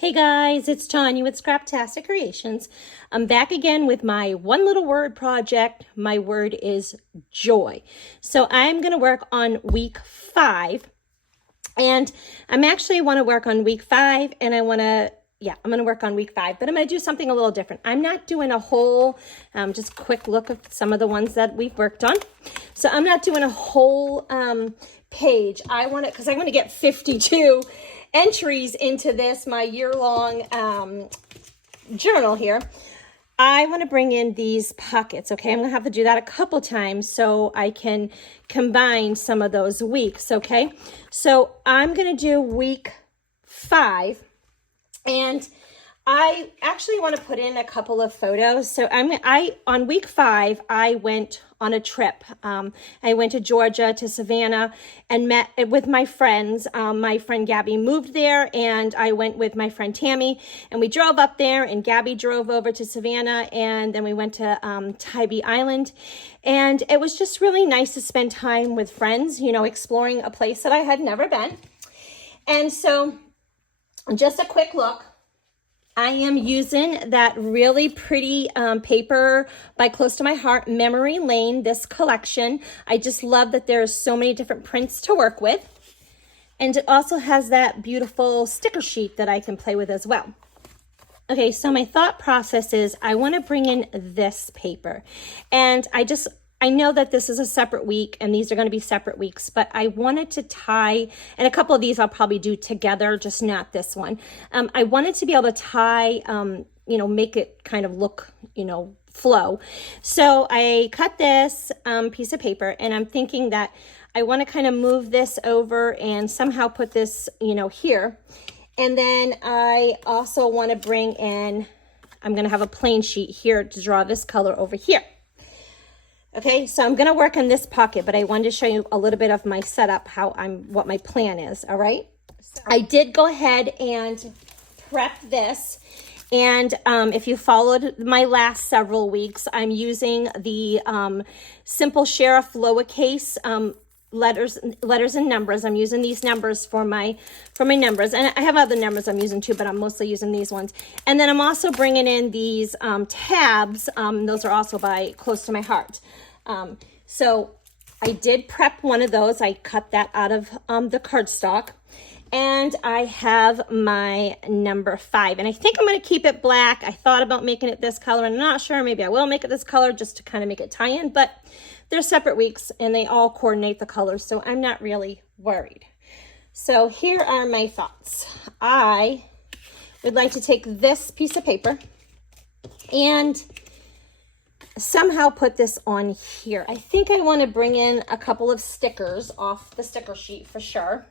Hey guys, it's Tanya with Scraptastic Creations. I'm back again with my one little word project. My word is joy. So I'm going to work on week 5. And I'm actually want to work on week 5 and I'm going to work on week 5, but I'm going to do something a little different. I'm not doing a whole, just quick look at some of the ones that we've worked on. So I'm not doing a whole page. Because I want to get 52 entries into this, my year-long journal here. I want to bring in these pockets, okay? I'm going to have to do that a couple times so I can combine some of those weeks, okay? So I'm going to do week 5, and I actually want to put in a couple of photos. So on week 5, I went on a trip. I went to Georgia, to Savannah, and met with my friends. My friend Gabby moved there, and I went with my friend Tammy, and we drove up there, and Gabby drove over to Savannah, and then we went to Tybee Island. And it was just really nice to spend time with friends, you know, exploring a place that I had never been. And so just a quick look. I am using that really pretty paper by Close to My Heart, Memory Lane, this collection. I just love that there's so many different prints to work with. And it also has that beautiful sticker sheet that I can play with as well. Okay, so my thought process is I want to bring in this paper. And I know that this is a separate week and these are going to be separate weeks, but I wanted to tie, and a couple of these I'll probably do together, just not this one. I wanted to be able to tie, make it kind of look, flow. So I cut this piece of paper, and I'm thinking that I want to kind of move this over and somehow put this, here. And then I also want to bring in, I'm going to have a plain sheet here to draw this color over here. Okay, so I'm going to work on this pocket, but I wanted to show you a little bit of my setup, what my plan is, all right? I did go ahead and prep this, and if you followed my last several weeks, I'm using the Simple Sheriff lowercase letters and numbers. I'm using these numbers for my numbers, and I have other numbers I'm using too, but I'm mostly using these ones. And then I'm also bringing in these tabs. Those are also by Close to My Heart. So I did prep one of those. I cut that out of the cardstock, and I have my number 5, and I think I'm going to keep it black. I thought about making it this color, and I'm not sure. Maybe I will make it this color just to kind of make it tie in, but they're separate weeks and they all coordinate the colors, so I'm not really worried. So here are my thoughts. I would like to take this piece of paper and somehow put this on here. I think I want to bring in a couple of stickers off the sticker sheet for sure.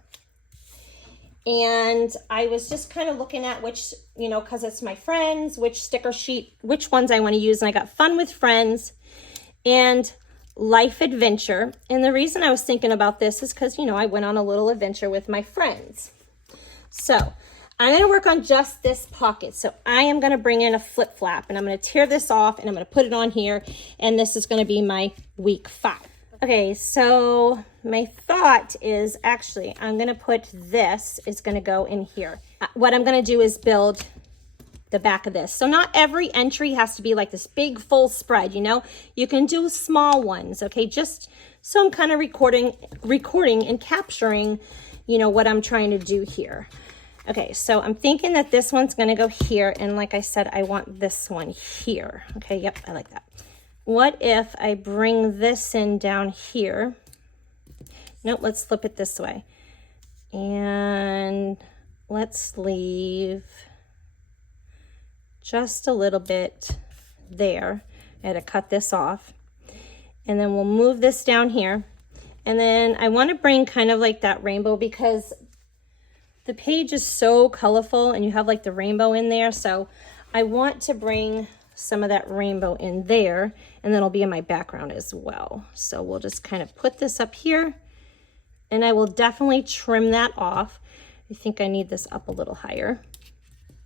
And I was just kind of looking at which, because it's my friends, which sticker sheet, which ones I want to use. And I got Fun with Friends and Life Adventure. And the reason I was thinking about this is because, I went on a little adventure with my friends. So I'm going to work on just this pocket. So I am going to bring in a flip flap, and I'm going to tear this off, and I'm going to put it on here. And this is going to be my week 5. Okay, so my thought is actually I'm going to put this is going to go in here. What I'm going to do is build the back of this. So not every entry has to be like this big full spread, You can do small ones, okay? Just so I'm kind of recording and capturing, what I'm trying to do here. Okay, so I'm thinking that this one's going to go here, and like I said, I want this one here. Okay, yep, I like that. What if I bring this in down here? Nope, let's flip it this way. And let's leave just a little bit there. I had to cut this off. And then we'll move this down here. And then I want to bring kind of like that rainbow, because the page is so colorful and you have like the rainbow in there. So I want to bring some of that rainbow in there, and then it'll be in my background as well. So we'll just kind of put this up here, and I will definitely trim that off. I think I need this up a little higher.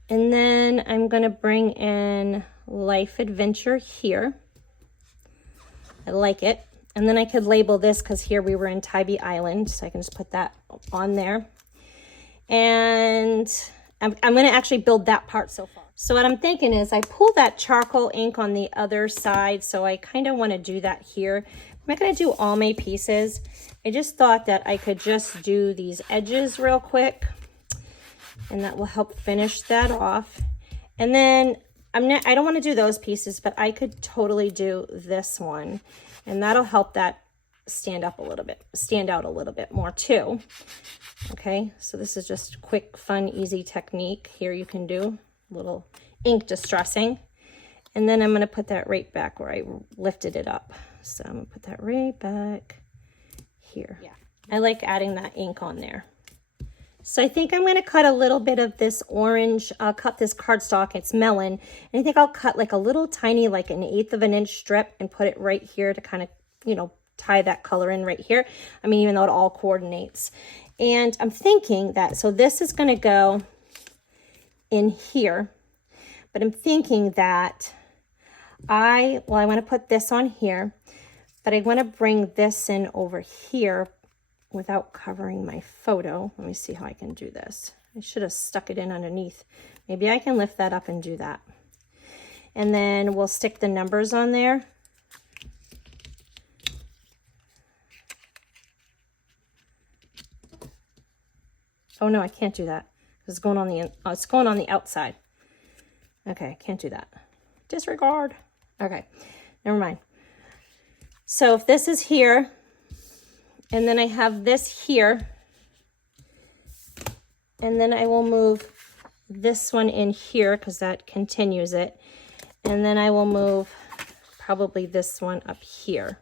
And then I'm going to bring in Life Adventure here. I like it. And then I could label this because here we were in Tybee Island, so I can just put that on there. And I'm going to actually build that part so far. So what I'm thinking is I pull that charcoal ink on the other side. So I kind of want to do that here. I'm not going to do all my pieces. I just thought that I could just do these edges real quick, and that will help finish that off. And then I don't want to do those pieces, but I could totally do this one, and that'll help that stand out a little bit more too. Okay, so this is just quick, fun, easy technique. Here you can do a little ink distressing. And then I'm going to put that right back where I lifted it up. So I'm going to put that right back here. Yeah, I like adding that ink on there. So I think I'm going to cut a little bit of this orange, cut this cardstock, it's melon. And I think I'll cut like a little tiny, like an 1/8 of an inch strip and put it right here to kind of, you know, tie that color in right here. I mean, even though it all coordinates. And I'm thinking that, so this is going to go in here, but I'm thinking that I want to put this on here, but I want to bring this in over here without covering my photo. Let me see how I can do this. I should have stuck it in underneath. Maybe I can lift that up and do that. And then we'll stick the numbers on there. Oh no, I can't do that. It's going on the outside. Okay, I can't do that. Disregard. Okay, never mind. So if this is here, and then I have this here, and then I will move this one in here because that continues it. And then I will move probably this one up here.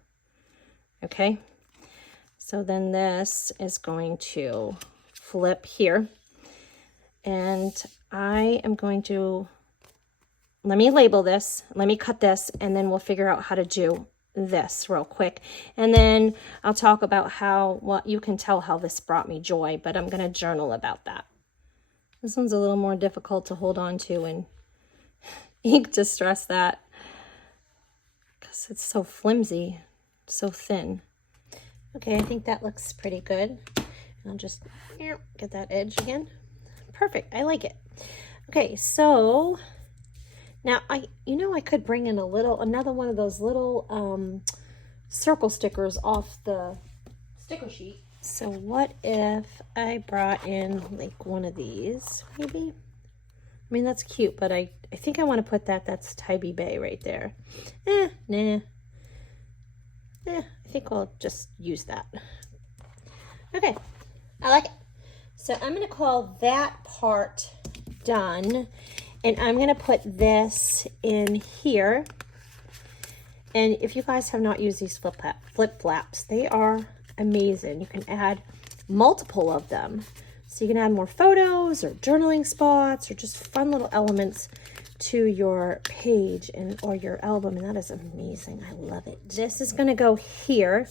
Okay, so then this is going to flip here, and I am going to, let me label this, let me cut this, and then we'll figure out how to do this real quick. And then I'll talk about how, well, you can tell how this brought me joy, but I'm going to journal about that. This one's a little more difficult to hold on to and ink distress that because it's so flimsy, so thin. Okay, I think that looks pretty good. I'll just get that edge again. Perfect. I like it. Okay, so now I could bring in another one of those little circle stickers off the sticker sheet. So what if I brought in like one of these, maybe? I mean, that's cute, but I think I want to put that's Tybee Bay right there. Nah. I think I'll just use that. Okay. I like it. So I'm going to call that part done, and I'm going to put this in here. And if you guys have not used these flip flaps, they are amazing. You can add multiple of them. So you can add more photos or journaling spots or just fun little elements to your page or your album, and that is amazing. I love it. This is going to go here,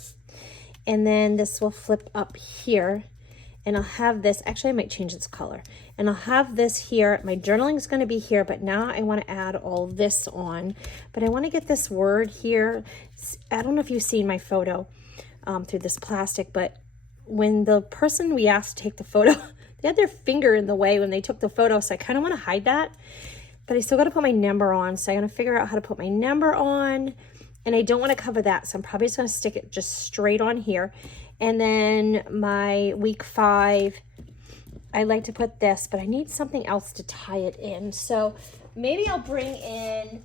and then this will flip up here. And I'll have this, actually I might change its color. And I'll have this here. My journaling is going to be here, but now I want to add all this on. But I want to get this word here. I don't know if you've seen my photo through this plastic, but when the person we asked to take the photo, they had their finger in the way when they took the photo. So I kind of want to hide that. But I still got to put my number on. So I'm going to figure out how to put my number on. And I don't want to cover that. So I'm probably just going to stick it just straight on here. And then my week 5, I like to put this, but I need something else to tie it in. So maybe I'll bring in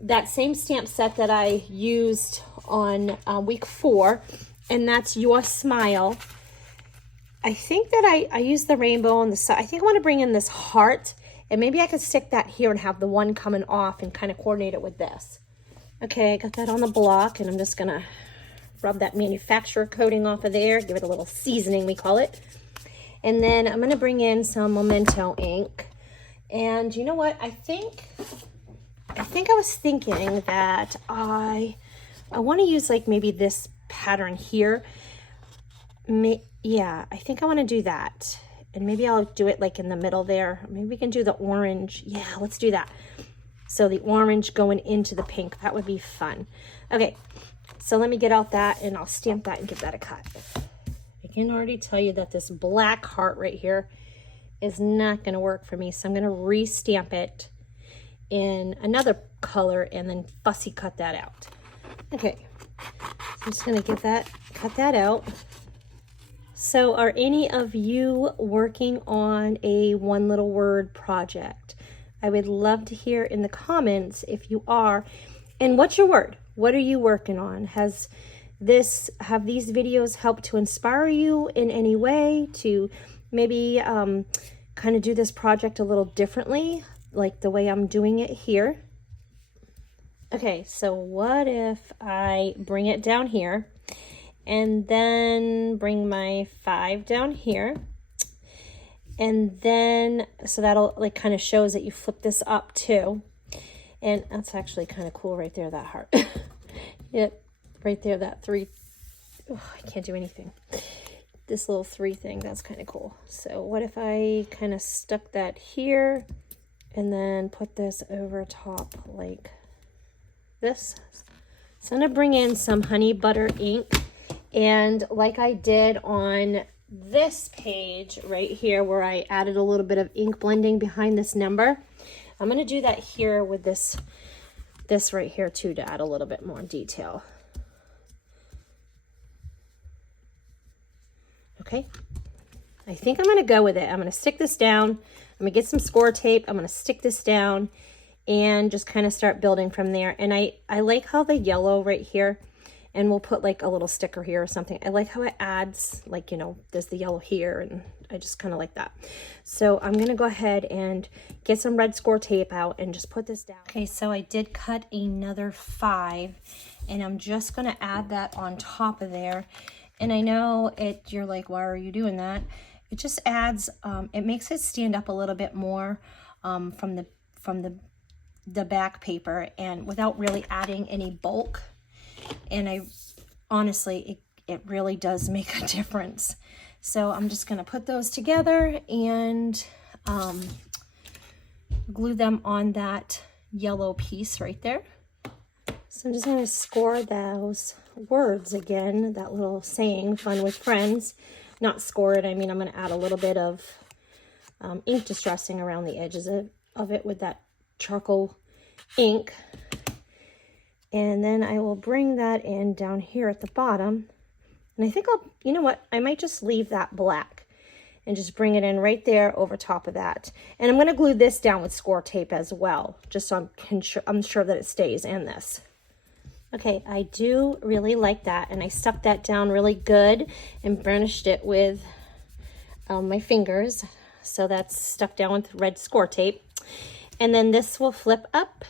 that same stamp set that I used on week 4, and that's Your Smile. I think that I used the rainbow on the side. I think I want to bring in this heart, and maybe I could stick that here and have the one coming off and kind of coordinate it with this. Okay, I got that on the block, and I'm just going to rub that manufacturer coating off of there, give it a little seasoning, we call it. And then I'm going to bring in some Memento ink. And you know what? I think I was thinking that I want to use like maybe this pattern here. Yeah, I think I want to do that. And maybe I'll do it like in the middle there. Maybe we can do the orange. Yeah, let's do that. So the orange going into the pink, that would be fun. Okay. So let me get out that and I'll stamp that and give that a cut. I can already tell you that this black heart right here is not going to work for me. So I'm going to re-stamp it in another color and then fussy cut that out. Okay, so I'm just going to cut that out. So are any of you working on a one little word project? I would love to hear in the comments if you are. And what's your word? What are you working on? Have these videos helped to inspire you in any way to maybe kind of do this project a little differently, like the way I'm doing it here? Okay, so what if I bring it down here and then bring my 5 down here, and then so that'll like kind of shows that you flip this up too. And that's actually kind of cool right there, that heart. Yep, right there, that 3. Oh, I can't do anything. This little 3 thing, that's kind of cool. So what if I kind of stuck that here and then put this over top like this? So I'm gonna bring in some honey butter ink, and like I did on this page right here where I added a little bit of ink blending behind this number, I'm going to do that here with this right here too, to add a little bit more detail. Okay, I think I'm going to go with it. I'm going to stick this down. I'm going to get some score tape. I'm going to stick this down and just kind of start building from there. And I like how the yellow right here, and we'll put like a little sticker here or something. I like how it adds, like, you know, there's the yellow here, and I just kind of like that. So I'm going to go ahead and get some red score tape out and just put this down. Okay, so I did cut another 5, and I'm just going to add that on top of there. And I know you're like, why are you doing that? It just adds, it makes it stand up a little bit more from the back paper, and without really adding any bulk. And honestly, it really does make a difference. So I'm just going to put those together and glue them on that yellow piece right there. So I'm just going to score those words again, that little saying, fun with friends. Not score it, I mean I'm going to add a little bit of ink distressing around the edges of it with that charcoal ink. And then I will bring that in down here at the bottom. And I think you know what, I might just leave that black and just bring it in right there over top of that. And I'm going to glue this down with score tape as well, just so I'm sure that it stays in this. Okay, I do really like that. And I stuck that down really good and burnished it with my fingers. So that's stuck down with red score tape. And then this will flip up.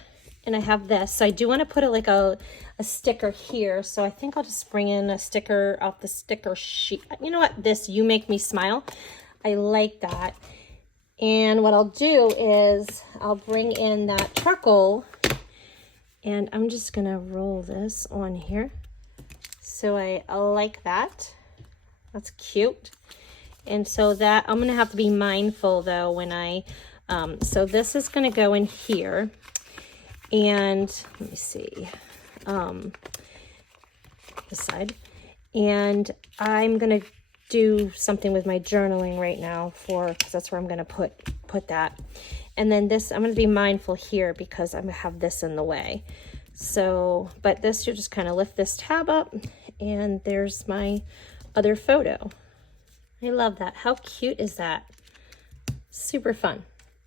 And I have this, so I do want to put it like a sticker here. So I think I'll just bring in a sticker off the sticker sheet. You know what? This You Make Me Smile. I like that. And what I'll do is I'll bring in that charcoal, and I'm just going to roll this on here. So I like that. That's cute. And so that I'm going to have to be mindful though when so this is going to go in here. And let me see, this side. And I'm going to do something with my journaling right now because that's where I'm going to put that. And then this, I'm going to be mindful here because I'm going to have this in the way. So, but this, you just kind of lift this tab up, and there's my other photo. I love that. How cute is that? Super fun.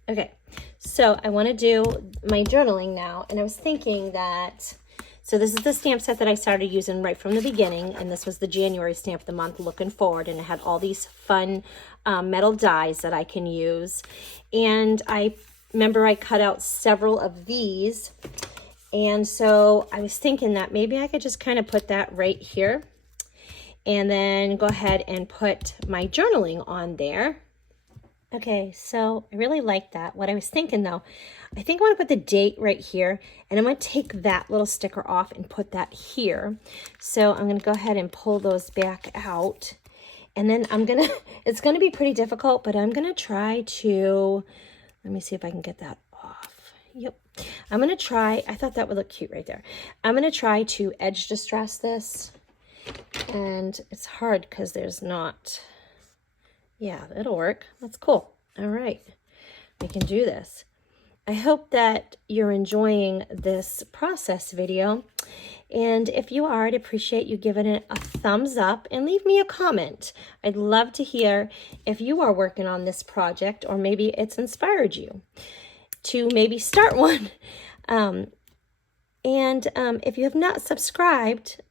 Okay, so I want to do my journaling now, and I was thinking that, so this is the stamp set that I started using right from the beginning, and this was the January stamp of the month, Looking Forward, and it had all these fun metal dies that I can use. And I remember I cut out several of these, and so I was thinking that maybe I could just kind of put that right here, and then go ahead and put my journaling on there. Okay, so I really like that. What I was thinking though, I think I want to put the date right here, and I'm going to take that little sticker off and put that here. So I'm going to go ahead and pull those back out, and then it's going to be pretty difficult, but I'm going to try to, let me see if I can get that off. Yep. I'm going to try, I thought that would look cute right there. I'm going to try to edge distress this, and it's hard because there's not, yeah, it'll work. That's cool. All right, we can do this. I hope that you're enjoying this process video. And if you are, I'd appreciate you giving it a thumbs up and leave me a comment. I'd love to hear if you are working on this project, or maybe it's inspired you to maybe start one. If you have not subscribed,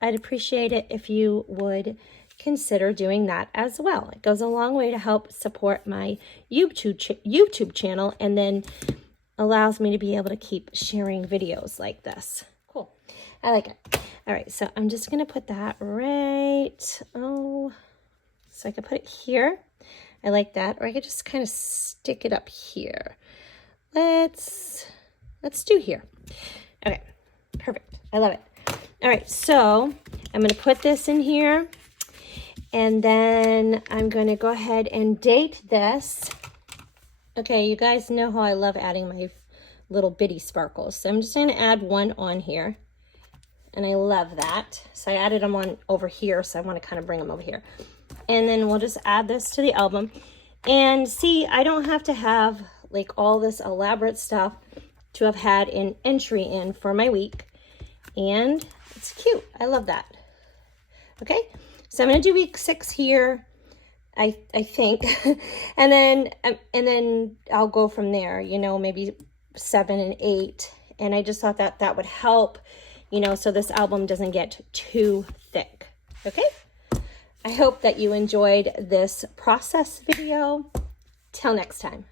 I'd appreciate it if you would consider doing that as well. It goes a long way to help support my YouTube channel, and then allows me to be able to keep sharing videos like this. Cool. I like it. All right, so I'm just going to put that right. So I could put it here. I like that. Or I could just kind of stick it up here. Let's do here. Okay, perfect. I love it. All right, so I'm going to put this in here, and then I'm going to go ahead and date this. Okay, you guys know how I love adding my little bitty sparkles. So I'm just going to add one on here, and I love that. So I added them on over here, so I want to kind of bring them over here. And then we'll just add this to the album. And see, I don't have to have like all this elaborate stuff to have had an entry in for my week. And it's cute. I love that. Okay, so I'm going to do week 6 here, I think, and then I'll go from there, you know, maybe 7 and 8. And I just thought that that would help, you know, so this album doesn't get too thick. Okay, I hope that you enjoyed this process video. Till next time.